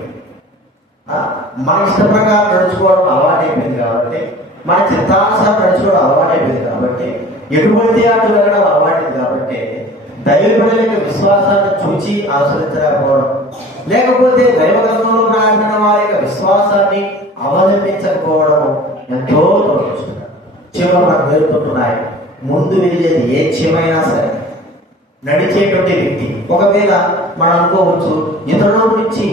మన ఇష్ట ప్రకారం నడుచుకోవడం అలవాటైపోయింది కాబట్టి, మన చిత్తానుసారం నడుచుకోవడం అలవాటైపోయింది కాబట్టి, ఎటువంటి అటు వెళ్ళడం అలవాటైంది కాబట్టి, దైవబిడ్డల యొక్క విశ్వాసాన్ని చూచి అనుసరించలేకపోవడం, లేకపోతే దైవ గ్రంథంలో రాయబడిన వారి యొక్క విశ్వాసాన్ని అవలంబించకపోవడం ఎంతో తోచుకుంటున్నారు. చీమలు మనకు జరుగుతుంటున్నాయి. ముందు వెళ్ళేది ఏ చీమైనా సరే, నడిచేటువంటి వ్యక్తి ఒకవేళ మనం అనుకోవచ్చు, ఇతరుల గురించి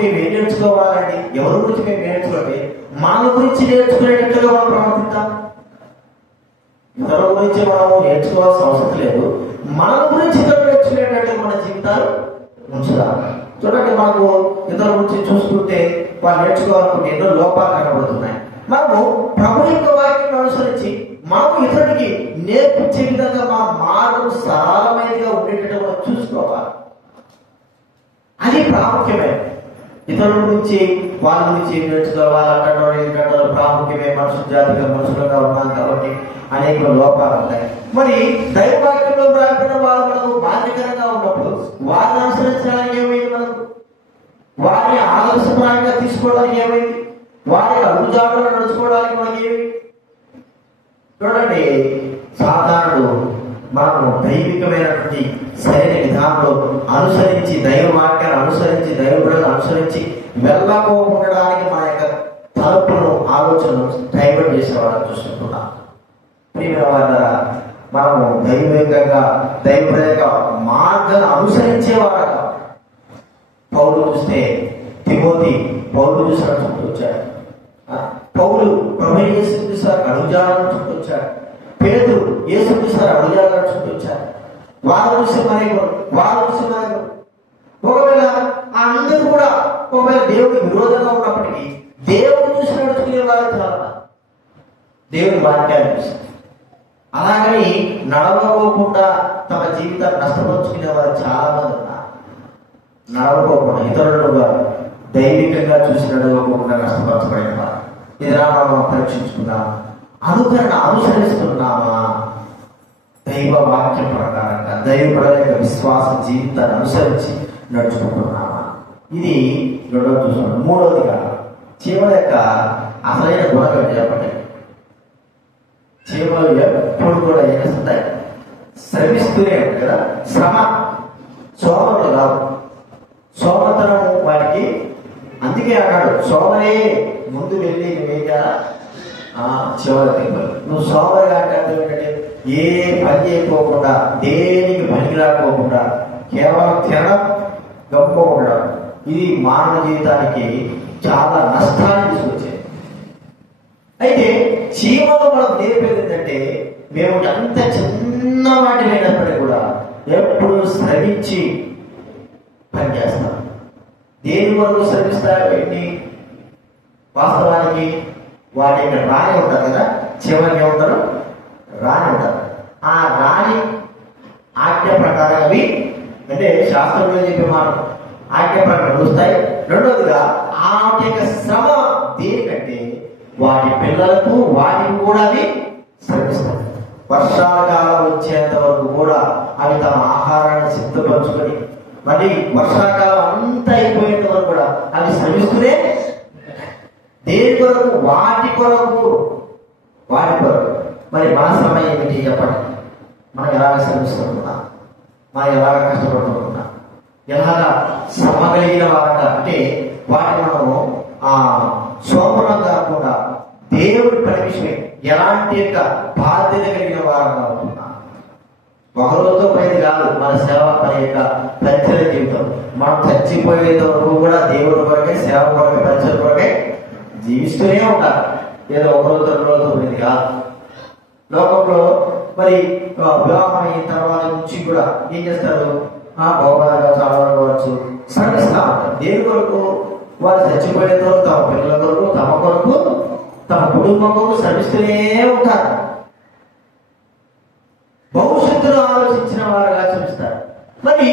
మేము ఏం నేర్చుకోవాలండి, ఎవరి గురించి మేము నేర్చుకోండి, మన గురించి నేర్చుకునేటట్లుగా మనం ప్రవర్తిద్దాం. ఇతరుల గురించి మనం నేర్చుకోవాల్సిన అవసరం లేదు, మన గురించి ఇతరులు నేర్చుకునేటట్లుగా మన జీవితాలు ఉంచుదాం. చూడండి, మనకు ఇతరుల గురించి చూసుకుంటే వాళ్ళు నేర్చుకోవాలనుకుంటే ఎన్నో లోపాలు కనబడుతున్నాయి. మనము ప్రభు యొక్క వాక్యం అనుసరించి మనం ఇతరుడికి నేర్పించే విధంగా మా మార్గం సరళమైనదిగా ఉండేటట్టు మనం చూసుకోవాలి. అది ప్రాముఖ్యమే. ఇతరుల గురించి వాళ్ళ గురించి నేర్చుకోవాలి అంటారు ప్రాముఖ్యమే. మనుషుల జాతిగా మనుషులుగా ఉన్నాం కాబట్టి అనేక లోపాలు ఉంటాయి. మరి దైవవాక్యంలో రాకపోయిన వాళ్ళు మనకు బాధ్యకరంగా ఉన్నప్పుడు వారిని అనుసరించడానికి ఏమైంది? మనకు వారిని ఆదర్శప్రాయంగా తీసుకోవడానికి ఏమైంది? వారి అడుగుజాడలో నడుచుకోవడానికి మనకి ఏమి? చూడండి, సాధారణుడు మనము దైవికమైనటువంటి సరైన విధానంలో అనుసరించి, దైవ వాక్యాన్ని అనుసరించి, దైవ బిడ్డలను అనుసరించి వెళ్ళకపోవడానికి మన యొక్క తలుపును ఆలోచనను డైవర్ట్ చేసేవాళ్ళని చూస్తుంటున్నాం. ప్రియమైన వారా, మనము దైవికంగా దైవ యొక్క మార్గాన్ని అనుసరించేవాళ్ళగా. పౌలు చూస్తే తిమోతి పౌలు చూసి చుట్టూ వచ్చాడు. పౌలు ప్రభు యేసుక్రీస్తు అడుగుజాడలను చుట్టూ వచ్చాడు. పేతురు యేసుక్రీస్తు అడుగుజాడలను చుట్టూ వచ్చాడు. వారు చూసి ఒకవేళ అందరూ కూడా ఒకవేళ దేవుడికి విరోధంగా ఉన్నప్పటికీ దేవుడు చూసి నడుచుకునే వారు చాలా, దేవుని వాక్యాన్ని చూసి. అలాగని నడవకోకుండా తమ జీవితాన్ని నష్టపరుచుకునే వారు చాలా మంది ఉన్నారు. నడవకోకుండా ఇతరులుగా దైవికంగా చూసి నడవకోకుండా నష్టపరచబడిన వారు. ఇది మనం పరీక్షించుకున్నాం. అనుసరిస్తున్నామా? దైవ వాక్యం ప్రకారంగా దైవపడ విశ్వాస జీవితాన్ని అనుసరించి నడుచుకుంటున్నామా? ఇది రెండవ చూస్తున్నాం. మూడవదిగా చీమల యొక్క అసలైన గుణం చెప్పండి. చీమలు ఎప్పుడు కూడా ఏం చేస్తుంటాయి? శ్రమిస్తూనే ఉంటాయి కదా. శ్రమ సోమరులు కాదు, సోమతనము వాటికి. అందుకే అన్నాడు, సోమరే ముందు వెళ్ళి నువ్వేగా చివరి తింపలు. నువ్వు సోమరిగా అంటే ఏ పని చేయకోకుండా, దేనికి పనికి రాకపోకుండా, కేవలం తినడం గొప్పకుండా, ఇది మానవ జీవితానికి చాలా నష్టాన్ని తీసుకొచ్చేది. అయితే చీమలు మనకు నేర్పేది ఏంటంటే, మేము ఎంత చిన్న వాటినైనప్పటికీ కూడా ఎప్పుడు శ్రమించి పనిచేస్తాం. దేని వరకు శ్రమిస్తారండి? వాస్తవానికి వాటి యొక్క రాణి ఉంటారు కదా, చివరికి ఉంటారు రాణి ఉంటారు. ఆ రాణి ఆజ్ఞ ప్రకారం అంటే శాస్త్రంలో చెప్పే మాట ఆజ్ఞ ప్రకారం నడుస్తాయి. రెండవదిగా ఆ వాటి యొక్క శ్రమ దేనికంటే వాటి పిల్లలకు వాటికి కూడా అవి శ్రమిస్తాయి. వర్షాకాలం వచ్చేంత వరకు కూడా అవి తమ ఆహారాన్ని సిద్ధపరచుకొని మళ్ళీ వర్షాకాలం అంతా అయిపోయేంత వరకు కూడా అవి శ్రమిస్తూనే దేని కొరకు? వాటి కొరకు. మరి మన శ్రమ ఏమిటి చెప్పండి? మనం ఎలాగ శ్రమిస్తున్నా, మనం ఎలాగ కష్టపడుతున్నా, ఎలాగ శ్రమ కలిగిన వారంగా అంటే వాటిని మనము సోమరం కాకుండా దేవుడి పని విషయమే ఎలాంటి యొక్క బాధ్యత కలిగిన వారంగా ఉంటున్నా. ఒక రోజుతో పోయేది కాదు మన సేవ పని యొక్క పరిచయ జీవితం. మనం చచ్చిపోయేంత వరకు కూడా దేవుడి కొరకే, సేవ కొరకే, పరిచయ కొరకే జీవిస్తూనే ఉంటారు. ఏదో ఒక రోజు 2 రోజుతో పోయేది కాదు. లోకంలో మరి వివాహం అయిన తర్వాత నుంచి కూడా ఏం చేస్తారు? భోగాలుగా చాలా కావచ్చు శ్రమిస్తా ఉంటారు. దేని కొరకు? వారు చచ్చిపోయేంత వరకు తమ పిల్లల కొరకు, తమ కొరకు, తమ కుటుంబం కొరకు శ్రమిస్తూనే ఉంటారు. భవిష్యత్తులో ఆలోచించిన వారుగా శ్రమిస్తారు. మరి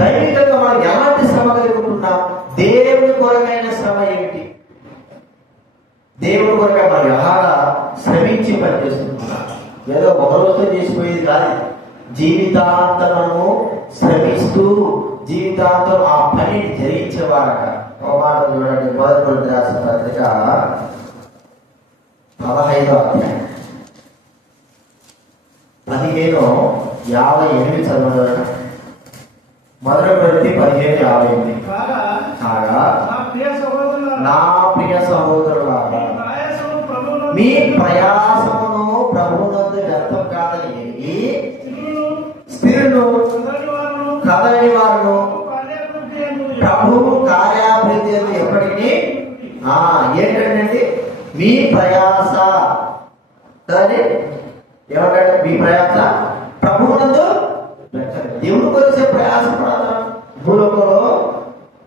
దైవికంగా మనం ఎలాంటి శ్రమ కలిగి ఉంటున్నాం? దేవుని కొరకైన శ్రమ ఏమిటి? దేవుని కొరకై మనం ఎలాగా శ్రమించి పనిచేస్తున్నాం. ఏదో ఒక రోజుతో చేసిపోయేది కాదు. జీవితాంతము శ్రమిస్తూ జీవితాంతం ఆ పనిని జరిగించేవారట. ఒక మాట చూడండి, మొదటి రాసిన పత్రిక 15వ అధ్యాయం 15:58 చదవడం. మొదటి కొరింథీ 15:58. కాగా నా ప్రియ సహోదరులారా, మీ ప్రయాసమును ప్రభువునందు వ్యర్థం కాదని ఎరిగి స్త్రీలను కదలని వారును ప్రభువు కార్యాభివృద్ధి ఎప్పటికీ ఏంటంటే మీ ప్రయాస కదండి. ఏమంటే మీ ప్రయాస ప్రభువునందు దేవుడు కొలిసే ప్రయాస పడాలి. భూలోకంలో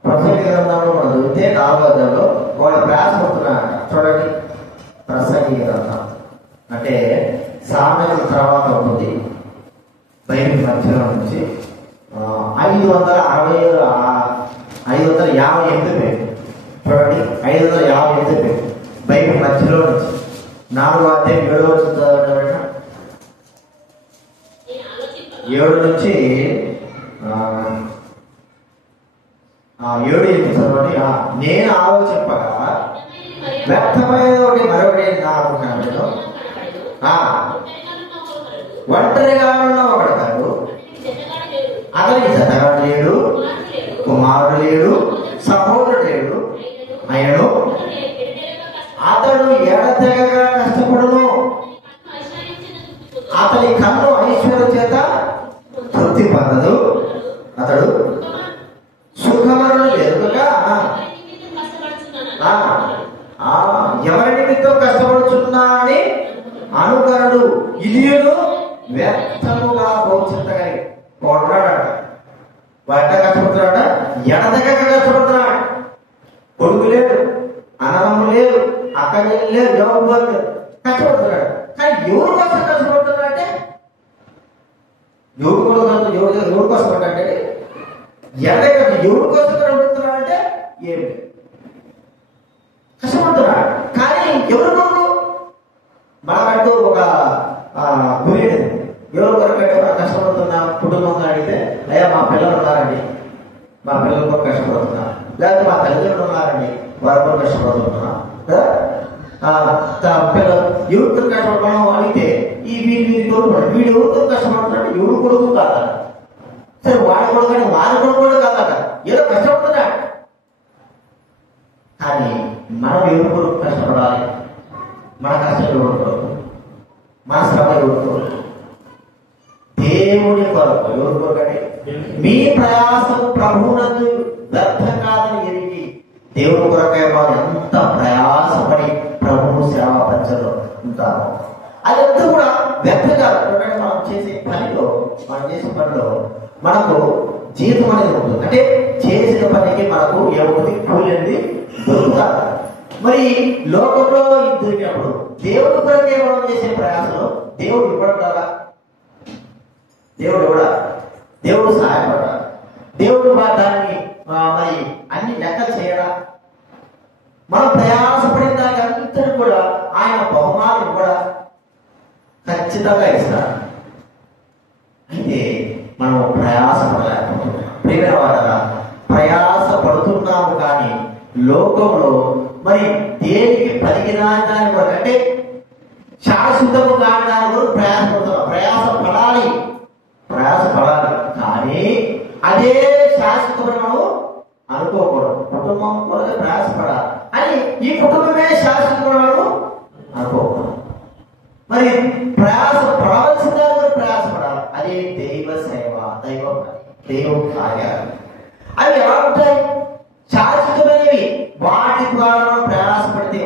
ప్రసంగి గ్రంథంలో మనం చదివితే 4వ అధ్యాయంలో వాళ్ళు ప్రయాస పడుతున్నారట. చూడండి, ప్రసంగి గ్రంథం అంటే సామెతల తర్వాత ఉంటుంది. బైబిల్ మధ్యలో నుంచి 558 పేరు. చూడండి, 558 పేరు బైబిల్ మధ్యలో నుంచి 4వ అధ్యాయం 7వ చదవడం. 7 నుంచి 7 చదవండి. నేను ఆలోచింపగా వ్యర్థమైన ఒకటి మరొకటి నాకు కనబడను. ఒంటరిగా ఉన్న ఒకడు కాదు, అతనికి జతగాడు లేడు, కుమారుడు లేడు, సహోదరుడు లేడు. ఆయనను అతడు ఎడతెగగా కష్టపడును. అతని కన్ను ఐశ్వర్యం చేత తృప్తి పొందదు. అతడు సుఖమను ఎదుగుగా ఎవరి నిమిత్తం కష్టపడుచున్నాడని అనుకరుడు ఇలియును వ్యర్థముగా భవిష్యత్తగా కొన్నాడట. వాట కష్టపడుతున్నాడ, ఎడతెగక కష్టపడుతున్నాడు. కొడుకు లేడు, అన్నదమ్ము లేదు, అక్క లేదు, ఎవరు లేదు, కష్టపడుతున్నాడు. కానీ ఎవరి కోసం కష్టపడుతున్నాడు అంటే ఎవరి కోసం అంటే ఎడతెగక ఎవరి కోసం కష్టపడుతున్నాడు అంటే ఏమి కష్టపడుతున్నాడు. కానీ ఎవరి కొరకు? మనకంటూ ఒక గురి. ఎవరి కొరకంటే మనం కష్టపడుతున్నా కుటుంబంగా అడిగితే అయ్యా మా పిల్లలు ఉన్నారండి, మా పిల్లల కొరకు కష్టపడుతున్నా, లేకపోతే మా తల్లిదండ్రులు ఉన్నారండి, వారి కొరకు కష్టపడుతున్నా కదా. పిల్లలు ఎవరితో కష్టపడడం అడిగితే ఈ వీడి కొడుకు వీడు ఎవరితో కష్టపడుతున్నాడు, ఎవరు కొడుకు కాదా? సరే వాడి కొడుకు కానీ వారి కొడుకు కూడా కాదా? ఏదో కష్టపడుతున్నాడు. కానీ మనం ఎవరి కొరకు కష్టపడాలి? మన కష్టం ఎవరి కొరకు? మన శ్రమ ఎవరి కొరకు? దేవుడి కొరకు. ఎవరి కొరకు అంటే మీ ప్రయాసం ప్రభువునందు వ్యర్థం కాదని ఎరిగి దేవుడి కొరకై వారు ఎంత ప్రయాసపడి ప్రభువు సేవ పంచలో ఉంటారు. అదంతా కూడా వ్యర్థం కాదు. మనం చేసే పనిలో మనకు జీతం అనేది ఉంటుంది. అంటే చేసిన పనికి మనకు ఎవరికి కూలింది దొరుకుతారు. మరి లోకంలో దొరికినప్పుడు దేవుడి కొరకే మనం చేసే ప్రయాసంలో దేవుడు ఇవ్వడం కదా, దేవుడు కూడా దేవుడు సహాయపడాలి. దేవుడు దాన్ని మరి అన్ని లెక్కలు చేయడా? మనం ప్రయాసపడిన దానికి అంతటి కూడా ఆయన బహుమానం కూడా ఖచ్చితంగా ఇస్తాడు. అయితే మనం ప్రయాసపడలేకపోతున్నాం. ప్రియమైన వారా, ప్రయాస పడుతున్నాము కానీ లోకంలో మరి దేనికి పనికిరాని దాని వరకు అంటే శాశ్వతము కాని దాని వరకు ప్రయాసపడుతున్నాం. ప్రయాస పడాలి కానీ అదే శాశ్వతమని మనం అనుకోకూడదు. కుటుంబం కొరకు ప్రయాసపడాలి అని ఈ కుటుంబమే శాశ్వతమని మనం అనుకోకూడదు. మరి ప్రయాస పడవలసిన ప్రయాసపడాలి. అది దైవ సేవ, దైవ కార్యాలు. అవి ఎలా ఉంటాయి? శాశ్వతమైనవి. వాటి ద్వారా మనం ప్రయాసపడితే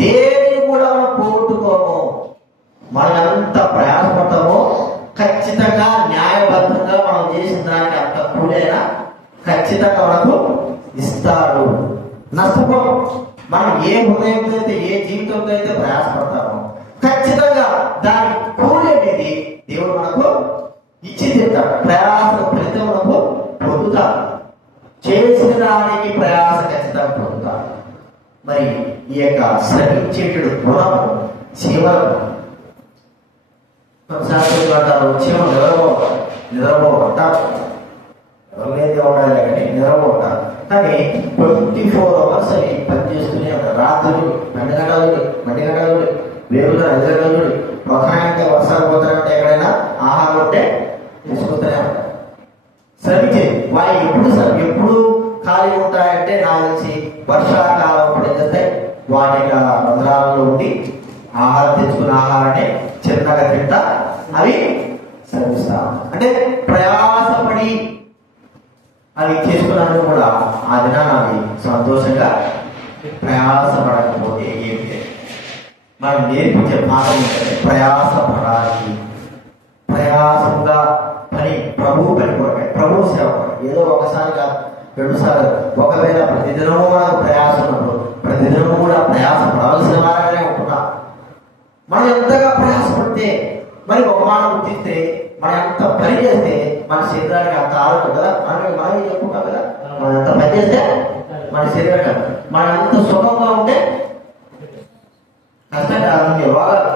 దేనిని కూడా మనం పోగొట్టుకోము. మనం ఎంత ప్రయాసపడతామో ఖచ్చితంగా న్యాయబద్ధంగా మనం చేసిన దానికి అంత కూడైనా ఖచ్చితంగా మనకు ఇస్తాడు. నష్టపోం. మనం ఏ హృదయంతో అయితే ఏ జీవితంతో అయితే ప్రయాసపడతామో ఖచ్చితంగా దాని కూలి అనేది దేవుడు మనకు ఇచ్చి తీరుతాడు. ప్రయాస ఫలితం మనకు పొందుతాడు. చేసిన దానికి ప్రయాస ఖచ్చితంగా పొందుతాడు. మరి ఈ యొక్క శ్రమించేటడు గుణము చీమలకు అంటారు. చీమ నిద్రపోతారు. ఎవరైతే ఉండాలి కానీ నిద్రపోతారు. కానీ 24 hours అని పనిచేస్తూనే ఉంటారు. రాత్రులు 2 గంటలు వేరుగా 5 గంటలు ఒకనాయంటే వర్షాలు పోతారంటే ఎక్కడైనా ఆహారం ఉంటే తీసుకుంటూనే ఉంటారు. శ్రమించే వాయి ఎప్పుడు ఖాళీ ఉంటాయంటే నాకు తెలిసి వర్షాకాలం అప్పుడు ఏం చేస్తాయి, వాటి రంధ్రాలలో ఉండి ఆహారం తెచ్చుకున్న ఆహారాన్ని చిన్నగా తింటా అవి శ్రమిస్తా. అంటే ప్రయాసపడి అవి చేసుకున్నాను కూడా ఆ దినాన్ని అవి సంతోషంగా ప్రయాసపడకపోతే ఏమి లేదు. మనం నేర్పించే పాఠం ఏంటంటే ప్రయాసపడాలి. ప్రయాసంగా పని ప్రభు పని కొరకే, ప్రభు సేవ ఏదో ఒకసారి కాదు 2 సార్లు. ఒకవేళ ప్రతిదినము మనకు ప్రయాసం ఉన్నప్పుడు ప్రతిదినము కూడా ప్రయాస పడవలసిన వారిగానే ఉంటున్నాం. మనం ఎంతగా ప్రయాసపడితే మరి ఒక మాట గుర్తిస్తే మనం ఎంత పని చేస్తే మన శరీరానికి అంత ఆరోగ్యం కదా. మనం చెప్పుకుంటాం కదా, మనం ఎంత పని చేస్తే మన శరీరం మనం ఎంత సుఖంగా ఉంటే కష్టంగా రోగాలు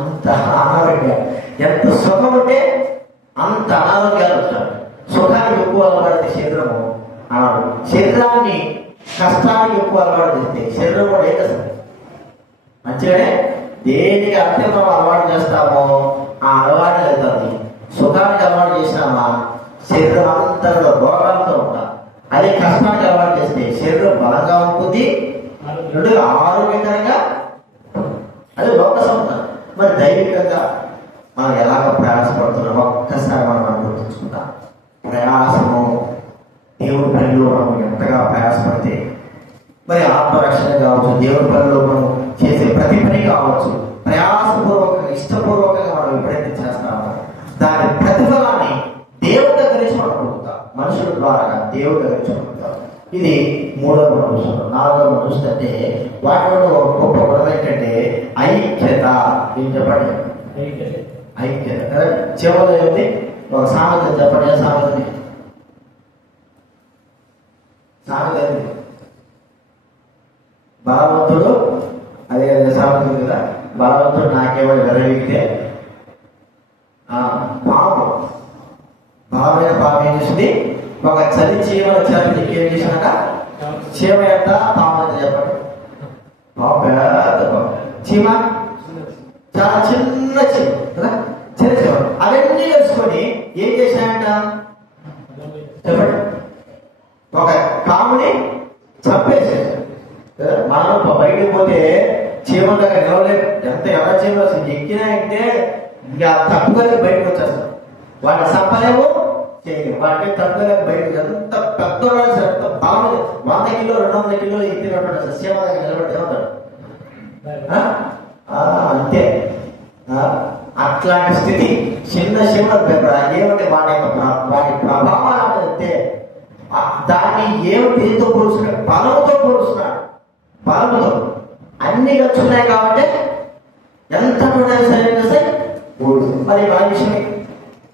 అంత అనారోగ్యం, ఎంత సుఖం ఉంటే అంత అనారోగ్యాలు వస్తాయి. సుఖానికి ఎక్కువ అలవాటు శరీరము అనారోగ్యం. శరీరాన్ని కష్టానికి ఎక్కువ అలవాటు చేస్తే శరీరం కూడా ఏం చేస్తుంది? మంచిగానే దేనికి అత్యంతం అలవాటు చేస్తామో ఆ అలవాటు అవుతుంది. సుఖానికి అలవాటు చేసినామా శరీరం అంతా రోగాలతో ఉంటాం. అదే కష్టానికి అలవాటు చేస్తే శరీరం బలంగా ఉంటుంది, ఆరోగ్యకరంగా. అది లోక సంబంధం. మరి దైవికంగా మనం ఎలాగ ప్రయాసపడుతున్నామో ఒక్కసారి మనం గుర్తుంచుకుంటాం. ప్రయాసము దేవుడి పనిలో మనం ఎంతగా ప్రయాసపడితే మరి ఆత్మరక్షణ కావచ్చు, దేవుడి పనిలో మనం చేసే ప్రతి పని కావచ్చు, ప్రయాసపూర్వకంగా ఇష్టపూర్వకంగా మనం ఎప్పుడైతే చేస్తామో దాని ప్రతిఫలాన్ని దేవుడి దగ్గర నుంచి మనం పొందుతాం. మనుషుల ద్వారా దేవుడి దగ్గర నుంచి పొందుతాం. ఇది 3వ మనం చూస్తున్నాం. 4వ మనం చూస్తుంటే వాటిలో గొప్ప గొడవ ఏంటంటే ఐక్యత. ఏం చెప్పండి? ఐక్యత కదా. చివరిలో ఏమిటి? ఒక సామెత చెప్పండి. సామెత బలవంతుడు అదే సామెత కదా. బలవంతుడు నాకేవాడు వెరవిగితే పాము బలమైన పాము ఏం చేసింది? ఒక చీమల చలి ఏం చేసినాక చీమ ఎంత పాము ఎంత చెప్పండి? పాము పెద్ద పాము, చీమ చాలా చిన్న చీమ కదా. చిన్న చీమ అవన్నీ వేసుకొని ఏం చేశాయంట చెప్పండి? ఒక పాముని చంపేసేసాడు. మనం బయటకు పోతే చీమల దగ్గర నిలవలేదు. ఎంత ఎర్ర చీమలు అసలు ఎక్కినాయంటే ఇంకా తప్పుగా బయటకు వచ్చేస్తాం. వాటిని చంపలేము, చేయలేము. వాటికి తప్పుగా బయటకు ఎంత పెద్ద ఎంత బలం 100 కిలో 200 కిలో ఎత్తినట్టు చీమ దగ్గర నిలబడి ఏమవుతాడు? అంతే. అట్లాంటి స్థితి చిన్న చీమల ఏమంటే వాటి ప్రభావాలు అంతే. దాన్ని ఏమిటితో పోలుస్తున్నాడు? బలంతో పోలుస్తున్నాడు. బలంతో అన్ని వచ్చున్నాయి కాబట్టి ఎంత సరే మరి మనిషి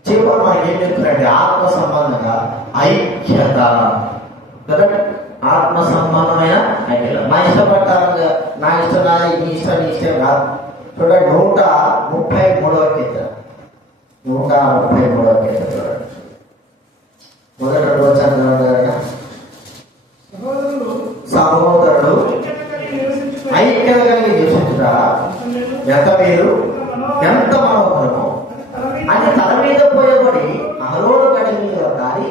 చివరి మనకి ఏం చెప్తున్నారంటే ఆత్మ సంబంధంగా ఐక్యత కదా. ఆత్మ సంబంధం విషయం కాదు. చూడండి 133వ కీర్తన, 133వ కీర్తన చూడండి. మొదటి వచనం, సహోదరుడు ఐక్యత కలిగి నివసించుట ఎంత మేలు, ఎంత మనోహరము అని తల మీద పోయబడి అహరోను గడి మీద దారి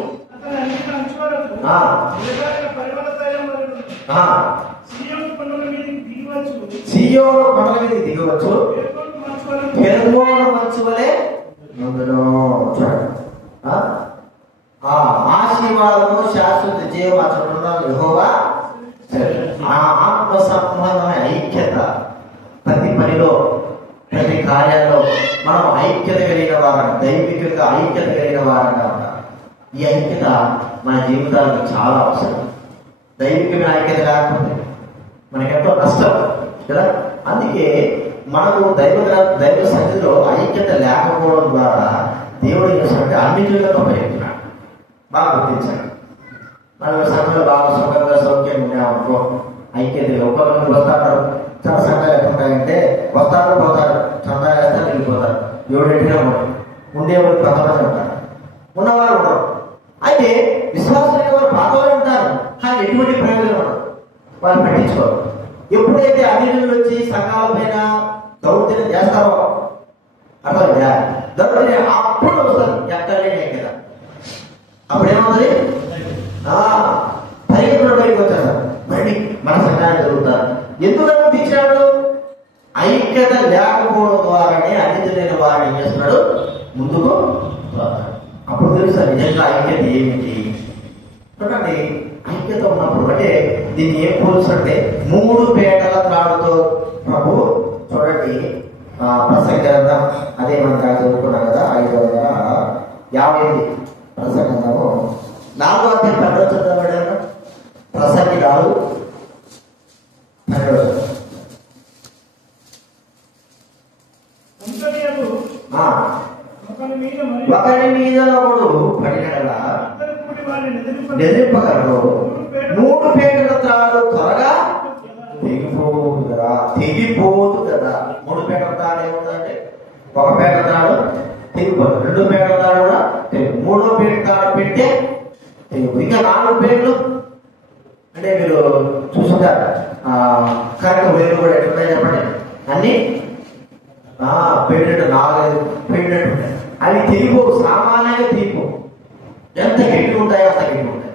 సీయోను కొండల మీద దిగవచ్చు, పెరుగోను మంచు వలె ముందును. చూడండి, ఆశీర్వాదము శాశ్వత జీవం అక్కడ యెహోవా. ఆ ఆత్మ సంబంధమైన ఐక్యత ప్రతి పనిలో, ప్రతి కార్యాల్లో మనం ఐక్యత కలిగిన వారంగా, దైవికంగా ఐక్యత కలిగిన వారంగా ఉంటాం. ఈ ఐక్యత మన జీవితాలకు చాలా అవసరం. దైవికమైన ఐక్యత లేకపోతే మనకెంతో నష్టం కదా. అందుకే మనకు దైవ సన్నిధిలో ఐక్యత లేకపోవడం ద్వారా దేవుడు ఏం చేస్తాడంటే అన్నిటిలో చెప్తున్నాడు. బాగా గుర్తించాడు. మనం సంఘంలో బాగా సుఖంగా సౌఖ్యంగా ఉన్నామనుకో, ఐక్యతలో ఒకరికి వస్తారు. చాలా సంఘాలు ఎట్లుంటాయంటే వస్తారు పోతారు, చందా వేస్తారు వెళ్ళిపోతారు. ఎవరింటిగా ఉండేవాళ్ళు కొంతమంది ఉంటారు, ఉన్నవారు ఉండరు. అయితే విశ్వాసమైన వారు పాతవారు ఉంటారు, కానీ ఎటువంటి ప్రయోజనం ఉండదు, వాళ్ళు పట్టించుకోరు. ఎప్పుడైతే అన్నిటిలో వచ్చి సంఘాల పైన దౌర్జన్యం చేస్తారో అర్థమైందా, దౌర్జన్యం అప్పుడు వస్తారు. ఎక్కడ లేని ఐక్యత అప్పుడేమవుతుంది, పరిగెత్తుడు బయటకు వచ్చారు, మళ్ళీ మన సంఘాన్ని జరుగుతారు. ఎందుకు అనుమతించాడు? ఐక్యత లేకపోవడం ద్వారానే అన్నిటిలైన వారిని ఏం చేస్తున్నాడు, ముందుకు. అప్పుడు తెలుసా నిజంగా ఐక్యత ఏమిటి. చూడండి, ఐక్యత ఉన్నప్పుడు అంటే దీన్ని ఏం పోల్చుంటే 3 పేటల త్రాడుతో ప్రభు. చూడండి, ప్రసంగి గ్రంథం అదే మనం చదువుకున్నాం కదా, 550 ప్రసంగి గ్రంథము 4వ అధ్యాయం 10వ చదవబడారు. ప్రసంగి 4:12. ఒకరి మీద ఒకడు పడినలా నిద్రింపగలరు. 3 పేటల త్రాడు త్వరగా తెగిపోదు కదా. 3 పేటల త్రాడు ఏముందంటే, ఒక పేట త్రాడు తెగిపోదు, 2 పేటల త్రాడు కూడా తెగి, 3వ పేట త్రాడు పెట్టే తెగిపోదు. ఇంకా 4 పేటలు అంటే మీరు చూసుకుంటారు. కరెక్ట్ వేలు కూడా ఎట్లున్నాయి చెప్పండి, అన్ని పెట్టినట్టు 4 పెట్టినట్టు ఉంటాయి. అవి తెగిపోవు, సామాన్యంగా తెగిపోవు. ఎంత గట్టి ఉంటాయో అంత గట్టి ఉంటాయి.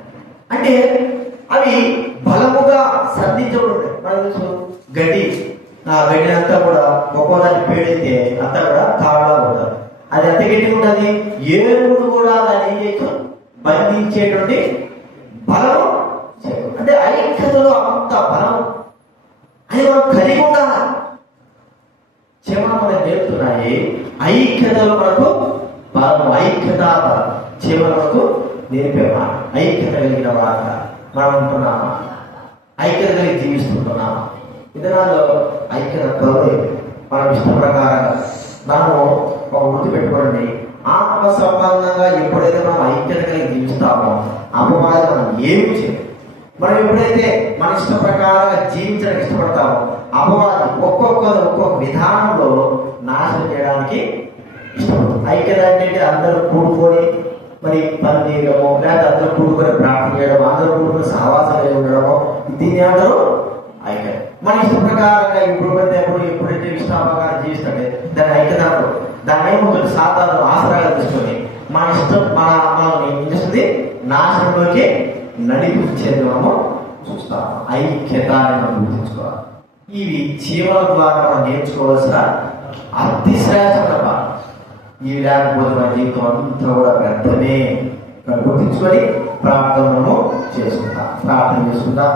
అంటే అవి బలముగా సంధించబడి ఉంటాయి. మనకు తెలుసు గడ్డి అంతా కూడా ఒక్కోదాన్ని పేడితే అంతా కూడా తాడులా ఉంటుంది. అది ఎంత గట్టిగా ఉంటుంది, ఏనుగుడు కూడా దాన్ని ఏం చేయొచ్చు, బంధించేటువంటి బలం. అంటే ఐక్యతలో అంత బలం అది మనం కలిగి ఉండాలి. చెమలు నేర్పుతున్నాయి ఐక్యతలో మనకు బలం, ఐక్యత బలం చెమలకు నేర్పేవా. ఐక్యత కలిగిన వారంగా మనం ఉంటున్నామా, ఐక్యత కలిగి జీవిస్తున్నామా. విధానాల్లో ఐక్యత గౌరవం మనం ఇష్ట ప్రకారంగా మనము ఒక వృత్తి పెట్టుకోండి. ఆత్మ సంబంధంగా ఎప్పుడైతే మనం ఐక్యత కలిగి జీవిస్తామో అపవాది మనం ఏమి చేయాలి. మనం ఎప్పుడైతే మన ఇష్ట ప్రకారంగా జీవించడానికి ఇష్టపడతామో అపవాది ఒక్కొక్క విధానంలో నాశనం చేయడానికి ఇష్టపడుతుంది. ఐక్యత అంటే అందరూ కూడుకొని మరి పని చేయడము, లేదా అందరూ కూడుకొని ప్రార్థన చేయడం, అందరూ కూడుకొని సహవాసాలు ఉండడము, దీన్ని అందరూ ఐక్యత. మన ఇష్ట ప్రకారంగా ఎప్పుడైతే ఇష్టాపకారం జీవిస్తుంటే దాని ఐక్యత. దాన్ని ఏమవుతుంది, సాధారణ ఆసరాగా తీసుకొని మన ఇష్టం మనల్ని ఏం చేస్తుంది, నాశనంలోకి నడిపించేది మనము చూస్తాము. ఐక్యత అని మనం గుర్తించుకోవాలి. ఇవి జీవన ద్వారా మనం నేర్చుకోవాల్సిన అతి శ్రేష్టమైన భాగం. ఇవి లేకపోతే మన జీవితం అంతా కూడా వ్యర్థమే. గుర్తించుకొని ప్రార్థనను చేసుకుందాం.